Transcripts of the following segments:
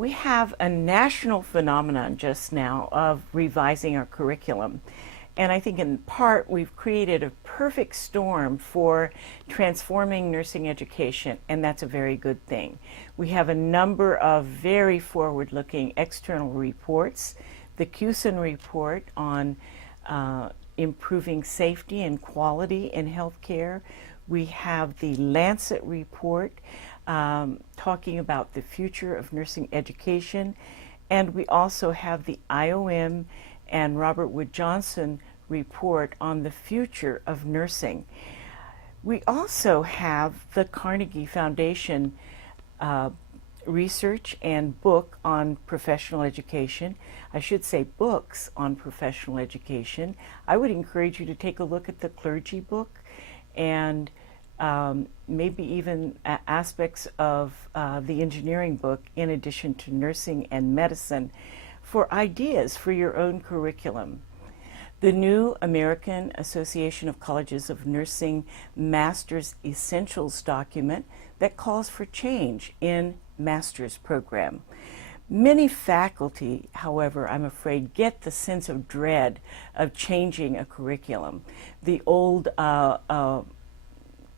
We have a national phenomenon just now of revising our curriculum. And I think in part we've created a perfect storm for transforming nursing education, and that's a very good thing. We have a number of very forward-looking external reports. The QSEN Report on improving safety and quality in healthcare. We have the Lancet Report talking about the future of nursing education. And we also have the IOM and Robert Wood Johnson report on the future of nursing. We also have the Carnegie Foundation research and book on professional education. I should say books on professional education. I would encourage you to take a look at the clergy book and maybe even aspects of the engineering book in addition to nursing and medicine for ideas for your own curriculum. The new American Association of Colleges of Nursing Master's Essentials document that calls for change in master's program. Many faculty, however, I'm afraid, get the sense of dread of changing a curriculum. The old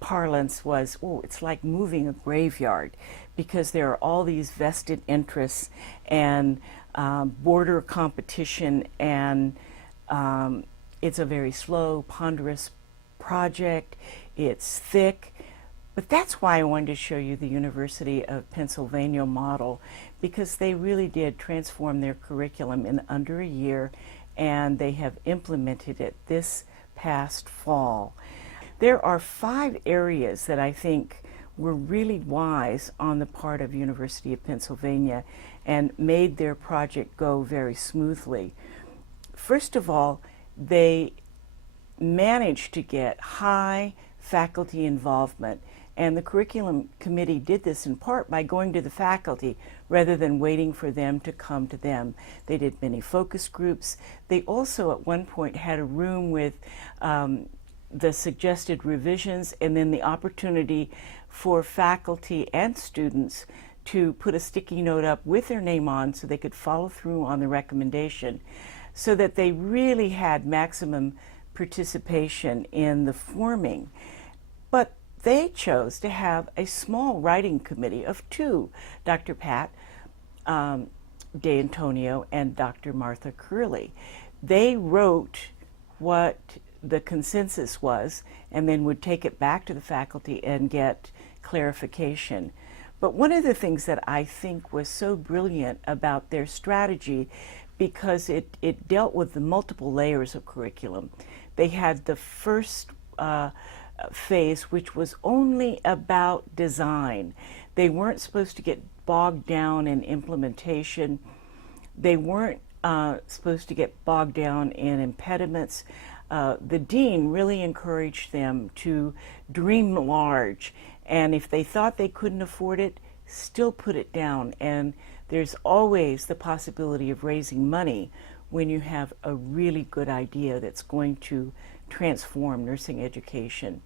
parlance was, oh, it's like moving a graveyard, because there are all these vested interests and border competition, and it's a very slow, ponderous project. It's thick. But that's why I wanted to show you the University of Pennsylvania model, because they really did transform their curriculum in under a year, and they have implemented it this past fall. There are 5 areas that I think were really wise on the part of University of Pennsylvania and made their project go very smoothly. First of all, they managed to get high faculty involvement, and the curriculum committee did this in part by going to the faculty rather than waiting for them to come to them. They did many focus groups. They also at one point had a room with the suggested revisions, and then the opportunity for faculty and students to put a sticky note up with their name on so they could follow through on the recommendation, so that they really had maximum participation in the forming. But they chose to have a small writing committee of 2, Dr. Pat D'Antonio and Dr. Martha Curley. They wrote what the consensus was and then would take it back to the faculty and get clarification. But one of the things that I think was so brilliant about their strategy, because it dealt with the multiple layers of curriculum. They had the first phase, which was only about design. They weren't supposed to get bogged down in implementation. They weren't supposed to get bogged down in impediments. The dean really encouraged them to dream large, and if they thought they couldn't afford it, still put it down. And there's always the possibility of raising money when you have a really good idea that's going to transform nursing education.